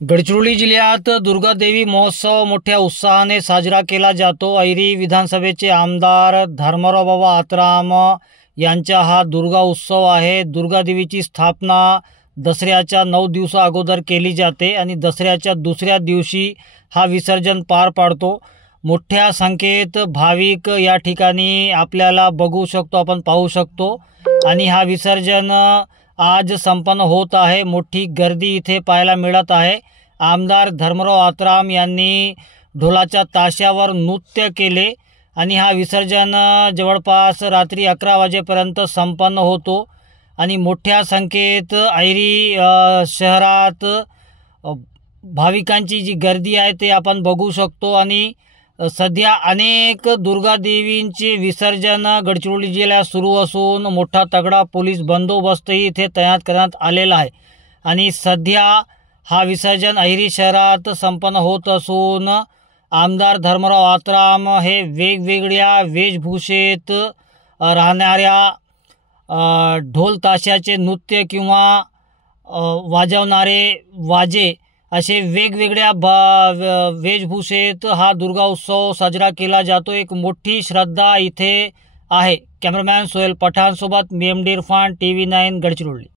गडचिरोली जिल्ह्यात दुर्गादेवी महोत्सव मोठ्या उत्साहाने साजरा केला जातो। ऐरी विधानसभेचे आमदार धर्मराव बाबा आत्राम यांचा हा दुर्गा उत्सव आहे। दुर्गादेवीची स्थापना दसऱ्याच्या 9 दिवसा अगोदर केली जाते आणि दसऱ्याच्या दुसऱ्या दिवशी हा विसर्जन पार पाडतो। मोठ्या संख्येत भाविक या ठिकाणी आपल्याला बघू शकतो, आपण पाहू शकतो आणि हा विसर्जन आज संपन्न होत आहे। मोठी गर्दी इथे पाहायला मिळत आहे। आमदार धर्मराव आत्राम यांनी ढोलाच्या ताशावर नृत्य केले आणि हा विसर्जन जवळपास रात्री 11 वाजेपर्यंत संपन्न होतो आणि मोठ्या संख्येत ऐरी शहरात भाविकांची जी गर्दी आहे ते आपण बघू शकतो आणि सध्या अनेक दुर्गादेवींचे विसर्जन गडचिरोली जिल्ह्यात सुरू असून मोठा तगडा पोलीस बंदोबस्तही इथे तैनात करण्यात आलेला आहे आणि सध्या हा विसर्जन ऐरी शहरात संपन्न होत असून आमदार धर्मराव आत्राम हे वेगवेगळ्या वेशभूषेत राहणाऱ्या ढोल ताशाचे नृत्य किंवा वाजवणारे वाजे असे वेगवेगळ्या वेशभूषेत हा दुर्गा उत्सव साजरा केला जातो। एक मोठी श्रद्धा इथे आहे। कॅमेरामॅन सोहेल पठाण सोबत मी M D Irfan, TV9 Gadchiroli.